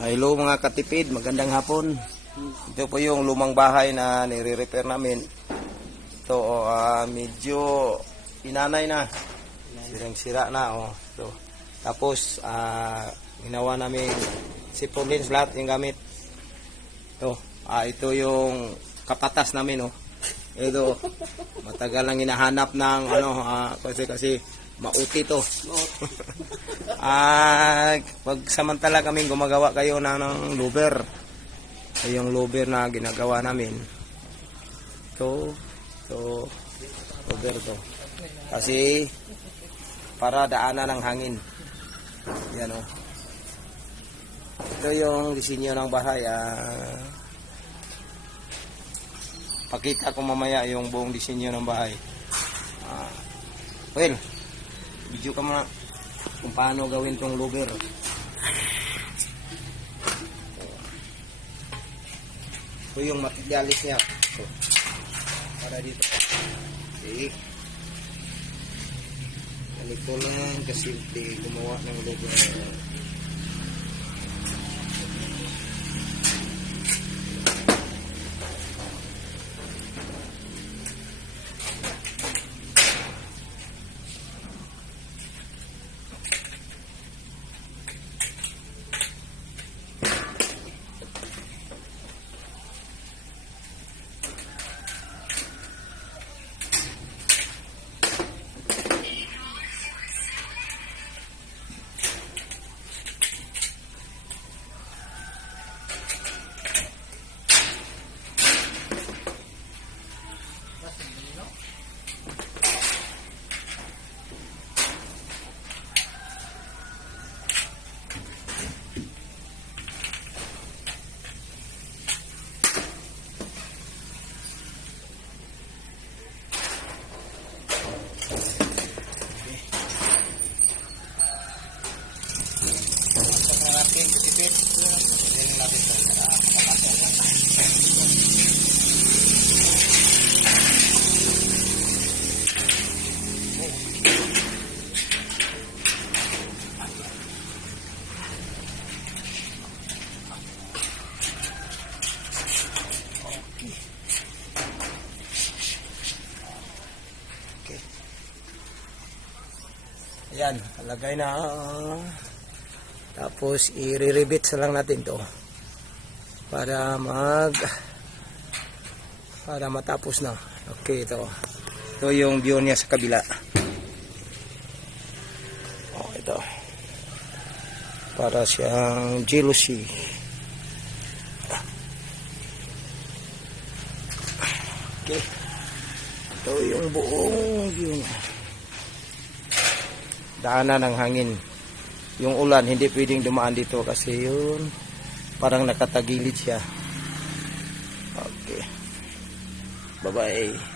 Hello mga katipid, magandang hapon. Ito po yung lumang bahay na nire-repair namin. Ito medyo inanay na. Sirang-sira na. So, tapos ginawa namin sipon lens lahat yung gamit. Ito yung kapatas namin. Ito, matagal lang hinahanap ng kasi mauti to. Pagsamantala kaming gumagawa kayo ng louver. Yung louver na ginagawa namin. Ito louver to. Kasi para daanan ng hangin. Yan o. Ito yung disenyo ng bahay. Pakita ko mamaya yung buong disenyo ng bahay. Well, video ka muna kung paano gawin tong louver. Ito yung materialis niya. Para dito. Okay. Ganito lang kasimple gumawa ng louver. Ayan, lagay na. Tapos i-re-rebit lang natin to para matapos na. Okay, ito yung view niya sa kabila. Ito para siyang jealousy. Okay, ito yung buong view niya. Daanan ng hangin. Yung ulan hindi pwedeng dumaan dito kasi yun parang nakatagilid siya. Okay. Bye-bye.